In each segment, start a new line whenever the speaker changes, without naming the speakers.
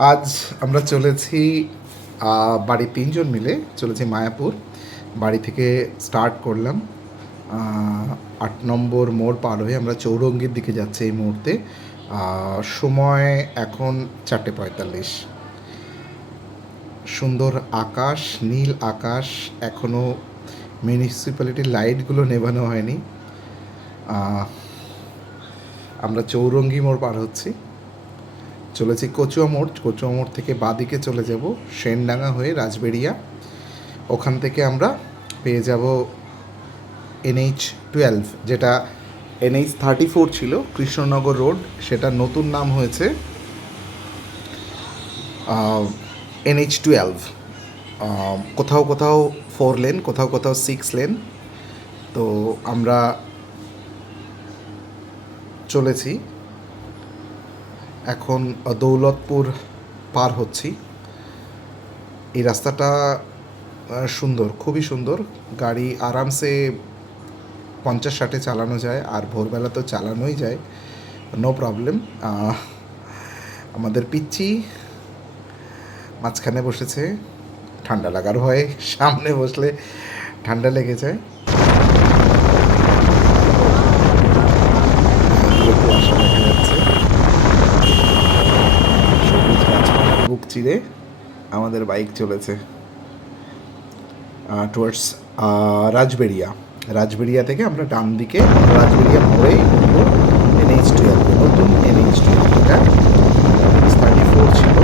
আজ আমরা চলেছি বাড়ির তিনজন মিলে চলেছি মায়াপুর। বাড়ি থেকে স্টার্ট করলাম আট নম্বর মোড় পার হয়ে আমরা চৌরঙ্গির দিকে যাচ্ছি এই মুহূর্তে। সময় এখন চারটে পঁয়তাল্লিশ। সুন্দর আকাশ, নীল আকাশ এখনও মিউনিসিপ্যালিটির লাইটগুলো নেভানো হয়নি। আমরা চৌরঙ্গি মোড় পার হচ্ছি। চলেছি কচুয়া মোড়। কচুয়া মোড় থেকে বাদিকে চলে যাব সেনডাঙ্গা হয়ে রাজবেড়িয়া। ওখান থেকে আমরা পেয়ে যাব এনএইচ টুয়েলভ, যেটা এনএইচ থার্টি ফোর ছিল, কৃষ্ণনগর রোড। সেটা নতুন নাম হয়েছে এনএইচ টুয়েলভ। কোথাও কোথাও ফোর লেন, কোথাও কোথাও সিক্স লেন। তো আমরা চলেছি। এখন দৌলতপুর পার হচ্ছি। এই রাস্তাটা সুন্দর, খুবই সুন্দর। গাড়ি আরামসে পঞ্চাশ ষাটে চালানো যায়, আর ভোরবেলা তো চালানোই যায় নো প্রবলেম আমাদের পিচ্ছি মাঝখানে বসেছে, ঠান্ডা লাগার ভয়ে সামনে বসলে ঠান্ডা লেগে যায় একটু কুয়াশা দেখা যাচ্ছে সবুজ গাছপালার বুক চিরে আমাদের বাইক চলেছে। টুয়ার্ডস রাজবেড়িয়া। রাজবেড়িয়া থেকে আমরা ডান দিকে রাজবেড়িয়া মোড়েই এনএইচ টুয়েলভ নতুন এনএইচ টুয়েলভ যেটা থার্টি ফোর ছিল।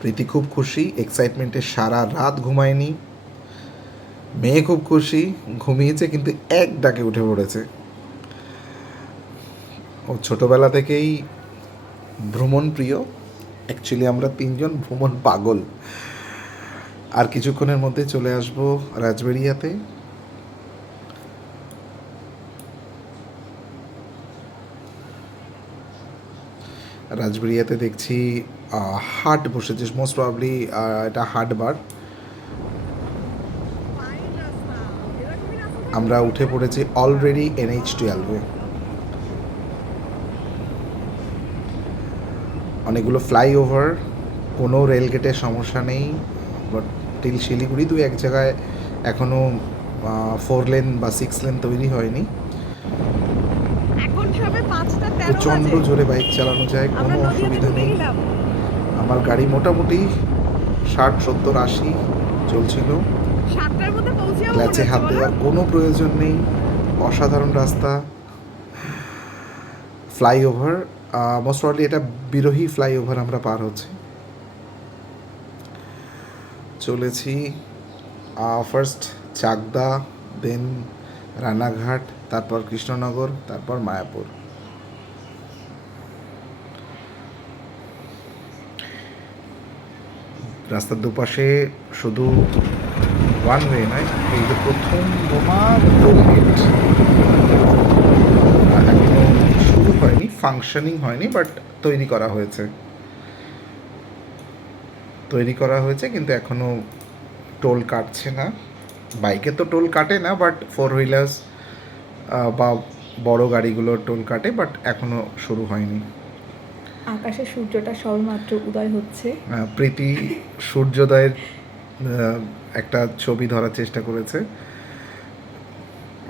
প্রীতি খুব খুশি এক্সাইটমেন্টে সারা রাত ঘুমায়নি। মেয়ে খুব খুশি, ঘুমিয়েছে কিন্তু এক ডাকে উঠে পড়েছে। ও ছোটবেলা থেকেই ভ্রমণ প্রিয়। অ্যাকচুয়ালি আমরা তিনজন ভ্রমণ পাগল। আর কিছুক্ষণের মধ্যে চলে আসব রাজবেড়িয়াতে। রাজবেড়িয়াতে দেখছি হাট বসেছে মোস্ট প্রবলি এটা হাট বার। আমরা উঠে পড়েছি অলরেডি এনএইচ টুয়েলভে অনেকগুলো ফ্লাইওভার কোনো রেলগেটের সমস্যা নেই বাট টিল শিলিগুড়ি দুই এক জায়গায় এখনও ফোর লেন বা সিক্স লেন তৈরি হয়নি। প্রচণ্ড জোরে বাইক চালানো যায় কোনো অসুবিধা নেই। আমার গাড়ি মোটামুটি ষাট সত্তর আশি চলছিল। ক্লাচে হাত দেওয়ার কোনো প্রয়োজন নেই। অসাধারণ রাস্তা। ফ্লাইওভার মোস্ট প্রবলি এটা বিরোহী ফ্লাইওভার আমরা পার হচ্ছি। চলেছি ফার্স্ট চাকদা দেন রানাঘাট, তারপর কৃষ্ণনগর, তারপর মায়াপুর। রাস্তার দুপাশে শুধু ওয়ান ওয়ে নয়, এই যে প্রথম বোমা এখনও শুরু হয়নি ফাংশনিং হয়নি বাট তৈরি করা হয়েছে। তৈরি করা হয়েছে কিন্তু এখনও টোল কাটছে না। বাইকে তো টোল কাটে না বাট ফোর হুইলার্স বা বড় গাড়িগুলোর টোল কাটে বাট এখনও শুরু হয়নি।
আকাশে সূর্যটা সবেমাত্র উদয় হচ্ছে।
প্রীতি সূর্যোদয়ের একটা ছবি ধরার চেষ্টা করেছে।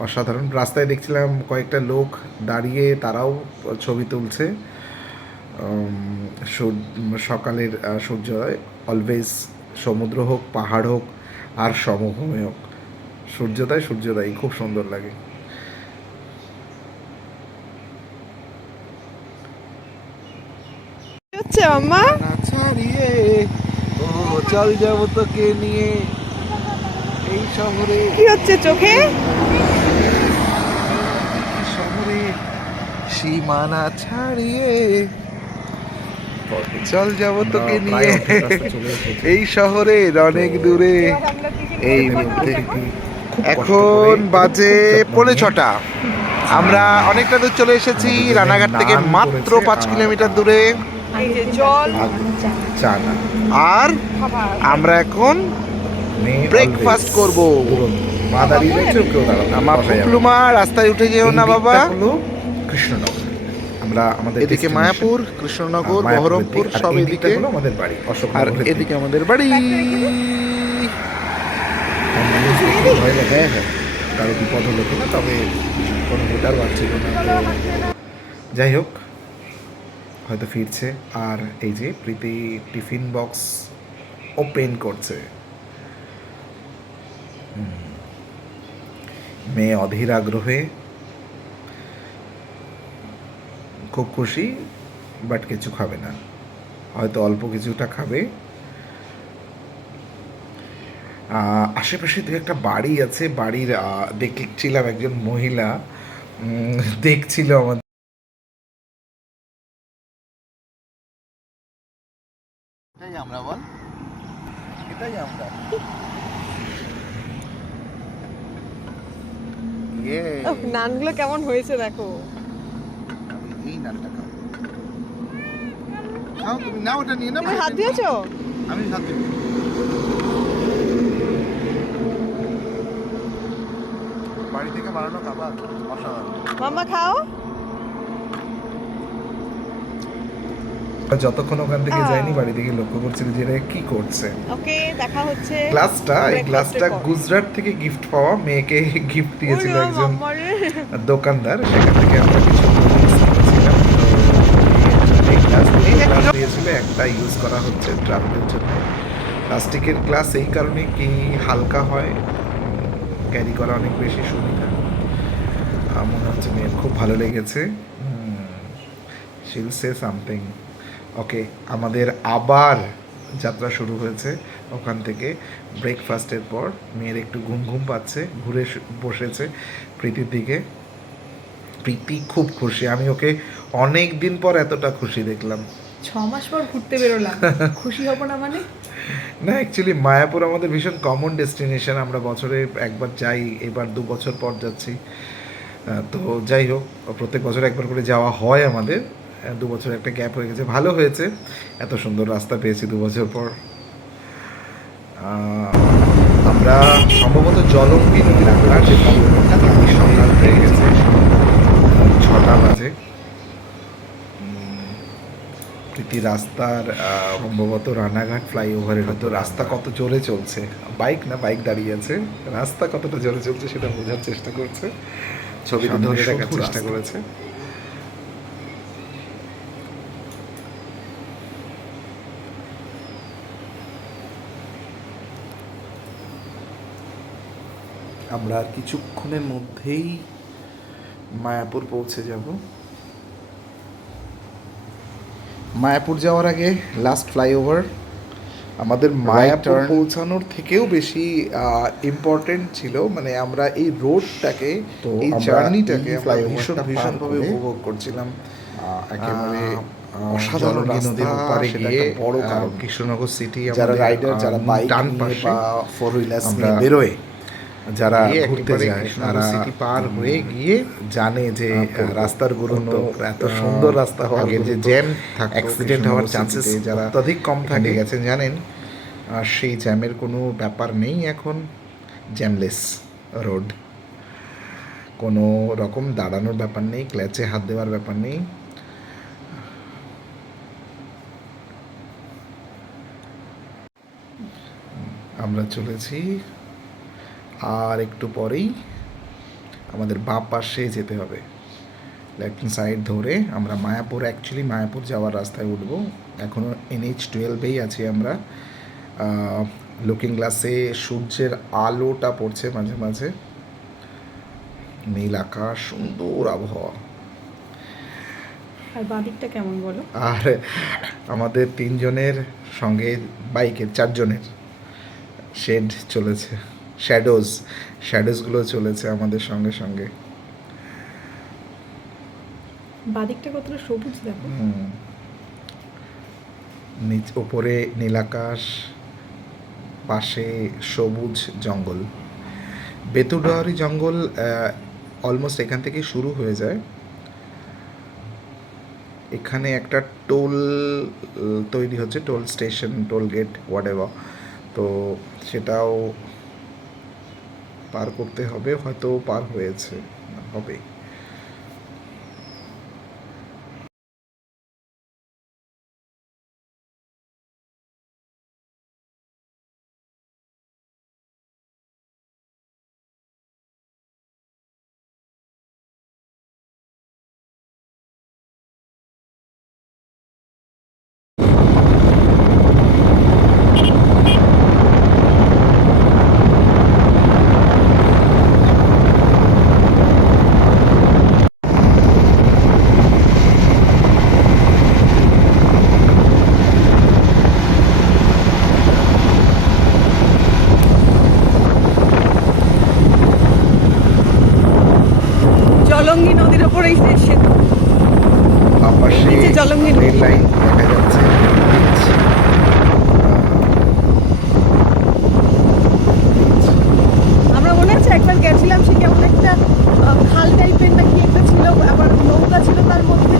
অসাধারণ। রাস্তায় দেখছিলাম কয়েকটা লোক দাঁড়িয়ে তারাও ছবি তুলছে। সকালের সূর্যোদয় অলওয়েজ সমুদ্র হোক পাহাড় হোক আর সমভূমি হোক। সূর্যোদয় সূর্যোদয় খুব সুন্দর লাগে।
কি হচ্ছে মাম্মা?
ছাড়িয়ে ও চল যাব তোকে নিয়ে। এই শহরে
কি হচ্ছে চোখে
এই শহরে সীমানা ছাড়িয়ে চল যাব তোকে নিয়ে। এই শহরের অনেক দূরে। এই এখন বাজে পৌনে ছটা। আমরা অনেকটা দূর চলে এসেছি রানাঘাট থেকে মাত্র পাঁচ কিলোমিটার দূরে।
আর
আমরা এখন
ব্রেকফাস্ট
করব। আমার রাস্তায় উঠে যেও না বাবা।
কৃষ্ণনগর। আমরা আমাদের
এদিকে মায়াপুর কৃষ্ণনগর বহরমপুর সব এদিকে
আমাদের বাড়ি অশোক
আর এদিকে। আমাদের বাড়ি।
হ্যাঁ হ্যাঁ কারও বিপদ হলো কিনা তবে কোনো ভোটার পাচ্ছিল না যাই হোক হয়তো ফিরছে আর এই যে প্রীতি টিফিন বক্স ওপেন করছে। মেয়ে অধীর আগ্রহে খুব খুশি বাট কিছু খাবে না। হয়তো অল্প কিছুটা খাবে। আশেপাশে দু একটা বাড়ি আছে বাড়ির দেখছিলাম একজন মহিলা দেখছিল আমাদের।
আমরা বল। এটাই আমরা।
নানগুলো কেমন হয়েছে দেখো।
এই নানটা খাব খাও তুমি। নাও ওটা নিয়ে
তুমি হাত দিয়েছ?
আমি হাত বাড়ি থেকে বানানো খাবার অসাধারণ।
মাম্মা খাও।
যতক্ষণ ওখান থেকে। যায়নি বাড়ি থেকে লক্ষ্য করছিল যে এরা কি করছে।
ওকে দেখা হচ্ছে।
গ্লাসটা এই গ্লাসটা গুজরাট থেকে গিফট পাওয়া মেয়েকে গিফট দিয়েছিল একজন দোকানদার। সেখান থেকে আমরা কিছু drinks কিনেছিলাম তো এই একটা ইউজ করা হচ্ছে ট্রাভেলের জন্য প্লাস্টিকের গ্লাস এই কারণে কি হালকা হয়? ক্যারি করা অনেক বেশি সুবিধা। মনে হচ্ছে মেয়ের খুব ভালো লেগেছে। শিল সে সামথিং ওকে আমাদের আবার যাত্রা শুরু হয়েছে। ওখান থেকে ব্রেকফাস্টের পর মেয়ের একটু ঘুম ঘুম পাচ্ছে, ঘুরে বসেছে প্রীতির দিকে। প্রীতি খুব খুশি। আমি ওকে অনেক দিন পর এতটা খুশি দেখলাম।
ছ মাস পর ঘুরতে বেরোলাম। খুশি হব না মানে?
না অ্যাকচুয়ালি মায়াপুর আমাদের ভীষণ কমন ডেস্টিনেশন আমরা বছরে একবার যাই এবার দু বছর পর যাচ্ছি। তো যাই হোক প্রত্যেক বছর একবার করে যাওয়া হয় আমাদের। দু বছর একটা গ্যাপ হয়ে গেছে ভালো হয়েছে। এত সুন্দর রাস্তা পেয়েছি দু বছর পর। আমরা সম্ভবত জলঙ্গি নদীর যেটা আজকে সকাল হয়ে গেছে। ছটা বাজে। প্রীতি রাস্তার আহ, সম্ভবত রানাঘাট ফ্লাইওভারের হয়তো রাস্তা কত জোরে চলছে। বাইক না বাইক দাঁড়িয়ে আছে? রাস্তা কতটা জোরে চলছে সেটা বোঝার চেষ্টা করছে।
সামনে
ধরে রাখার চেষ্টা করেছে। আমরা কিছুক্ষণের মধ্যেই মায়াপুর পৌঁছে যাব। মায়াপুর যাওয়ার আগে লাস্ট ফ্লাইওভার আমাদের মায়াপুর পৌঁছানোর থেকেও বেশি ইম্পর্টেন্ট ছিল। মানে আমরা এই রোডটাকে এই জার্নিটাকে আমরা ভীষণ ভীষণভাবে উপভোগ করছিলাম।
একেবারে অসাধারণ
নদীর গিয়ে
বড় কারণ।
কৃষ্ণনগর সিটি
যারা রাইডার যারা বাইক
ডান পাশে
বা ফোর হুইলার
আমরা
বেরোয়
যারা ঘুরতে যায় তারা পার হয়ে গিয়ে জানে যে রাস্তার গুরুত্ব এত সুন্দর রাস্তা হওয়ার
আগে যে জ্যাম
অ্যাক্সিডেন্ট হওয়ার চান্সেস
যারা
অত্যাধিক কম থাকে। গেছেন জানেন আর সেই জ্যামের কোনো ব্যাপার নেই এখন। জ্যামলেস রোড কোনো রকম দাঁড়ানোর ব্যাপার নেই ক্ল্যাচে হাত দেওয়ার ব্যাপার নেই। আমরা চলেছি আর একটু পরেই আমাদের বাঁ পাশে যেতে হবে। লেফট সাইড ধরে আমরা মায়াপুর অ্যাকচুয়ালি মায়াপুর যাওয়ার রাস্তায় উঠব। এখনও এনএইচ টুয়েলভেই আছি আমরা। লুকিং গ্লাসে সূর্যের আলোটা পড়ছে মাঝে মাঝে। নীল আকাশ সুন্দর আবহাওয়া।
আর বাদিকটা কেমন বলো?
আর আমাদের তিনজনের সঙ্গে বাইকের চারজনের। শেড চলেছে। শ্যাডোজ শ্যাডোজগুলো চলেছে আমাদের সঙ্গে সঙ্গে।
বাদিকটা কতটা সবুজ দেখো।
নিচ ওপরে নীলাকাশ পাশে সবুজ জঙ্গল। বেতুডাহারি জঙ্গল অলমোস্ট এখান থেকে শুরু হয়ে যায়। এখানে একটা টোল তৈরি হচ্ছে toll station toll gate what তো সেটাও পার করতে হবে হয়তো পার হয়েছে হবে
জলঙ্গি
রেল লাইন দেখা যাচ্ছে Beach,
আমরা মনে আছে একবার গেছিলাম সে কেমন একটা আহ, খাল টাইপের না কি একটা ছিল আবার নৌকা ছিল তার মধ্যে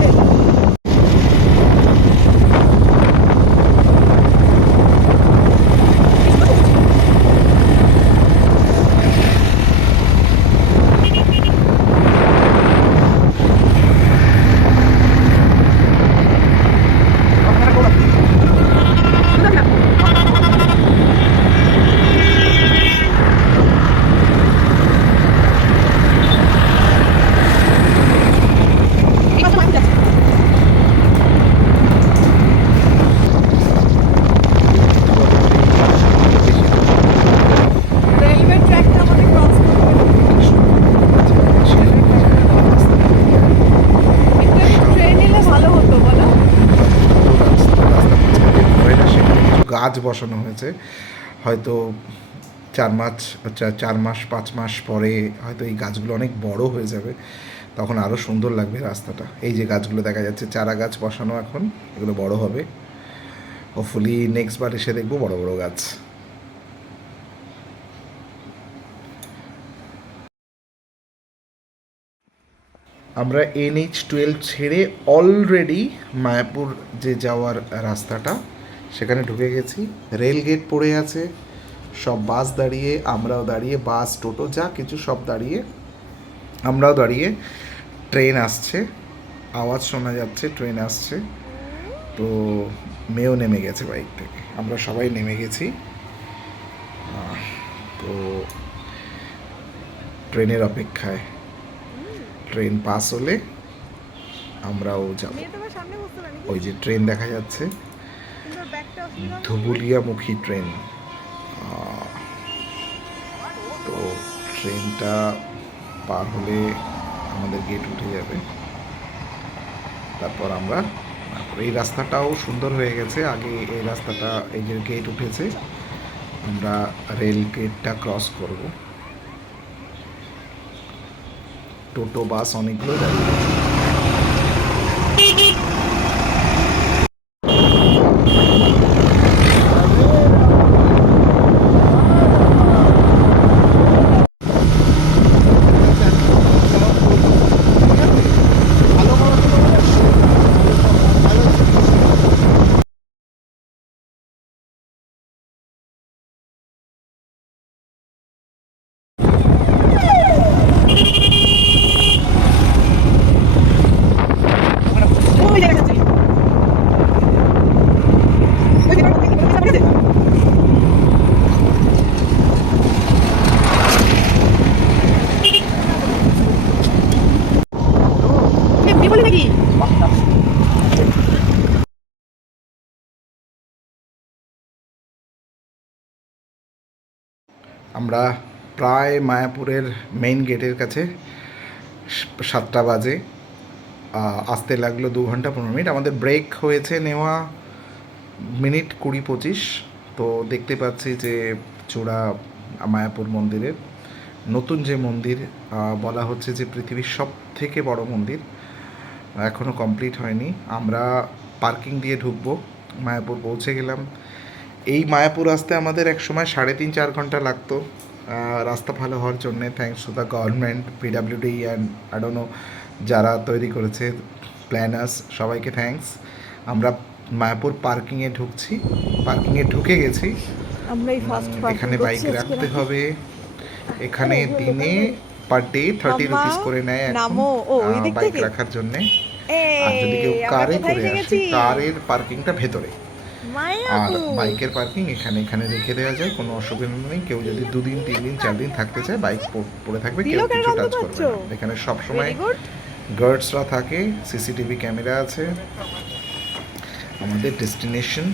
রেলওয়ে ট্র্যাকটা আমাদের ক্রস ট্রেন এলে ভালো হতো বলো
গাছ বসানো হয়েছে। হয়তো চার মাস চার মাস, পাঁচ মাস পরে হয়তো এই গাছগুলো অনেক বড় হয়ে যাবে। তখন আরও সুন্দর লাগবে রাস্তাটা। এই যে গাছগুলো দেখা যাচ্ছে, চারা গাছ বসানো এখন, এগুলো বড় হবে। হোপফুলি নেক্সট বার এসে দেখব বড় বড় গাছ। আমরা এনএইচ টুয়েলভ ছেড়ে অলরেডি মায়াপুর যে যাওয়ার রাস্তাটা সেখানে ঢুকে গেছি। রেল গেট পড়ে আছে। সব বাস দাঁড়িয়ে আমরাও দাঁড়িয়ে বাস টোটো যা কিছু সব দাঁড়িয়ে আমরাও দাঁড়িয়ে ট্রেন আসছে। আওয়াজ শোনা যাচ্ছে ট্রেন আসছে। তো মেয়েও নেমে গেছে বাইক থেকে। আমরা সবাই নেমে গেছি। তো ট্রেনের অপেক্ষায়। ট্রেন পাস হলে আমরাও যাব। ওই যে ট্রেন দেখা যাচ্ছে। ধুবুলিয়ামুখী ট্রেন। তো ট্রেনটা পার হলে আমাদের গেট উঠে যাবে। তারপর আমরা এই রাস্তাটাও সুন্দর হয়ে গেছে। আগে এই রাস্তাটা এই যে গেট উঠেছে, আমরা রেল গেটটা ক্রস করব। টোটো বাস অনেকগুলো দাঁড়িয়ে আছে
ওই জায়গাটা যাচ্ছি ওই জায়গাটা থেকে বলতে পারবে এমনি বলি নাকি
আমরা প্রায় মায়াপুরের মেইন গেটের কাছে সাতটা বাজে। আসতে লাগল দু ঘণ্টা পনেরো মিনিট। আমাদের ব্রেক হয়েছে নেওয়া মিনিট কুড়ি পঁচিশ। তো দেখতে পাচ্ছি যে চূড়া মায়াপুর মন্দিরের নতুন যে মন্দির বলা হচ্ছে যে পৃথিবীর সব থেকে বড় মন্দির এখনও কমপ্লিট হয়নি। আমরা পার্কিং দিয়ে ঢুকবো। মায়াপুর পৌঁছে গেলাম। এই মায়াপুর আসতে আমাদের এক সময় সাড়ে তিন চার ঘণ্টা লাগতো রাস্তা ভালো হওয়ার জন্যে thanks to the government PWD and আডোনো যারা তৈরি করেছে প্ল্যানার্স সবাইকে থ্যাঙ্কস আমরা মায়াপুর পার্কিংয়ে ঢুকছি পার্কিংয়ে ঢুকে গেছি। এখানে বাইক রাখতে হবে। এখানে দিনে পার ডে থার্টি রুপিস করে নেয় বাইক রাখার জন্যে। আর যদি কেউ কারে করে আসে কারের পার্কিংটা ভেতরে। আর। বাইকের পার্কিং এখানে এখানে রেখে দেওয়া যায় কোনো অসুবিধা নেই। কেউ যদি দুদিন তিন দিন চার দিন থাকতে চায় বাইক পড়ে থাকবে কেউ কিছু টাচ করবে এখানে
সবসময়
গার্ডসরা থাকে সিসিটিভি ক্যামেরা আছে। আমাদের ডেস্টিনেশন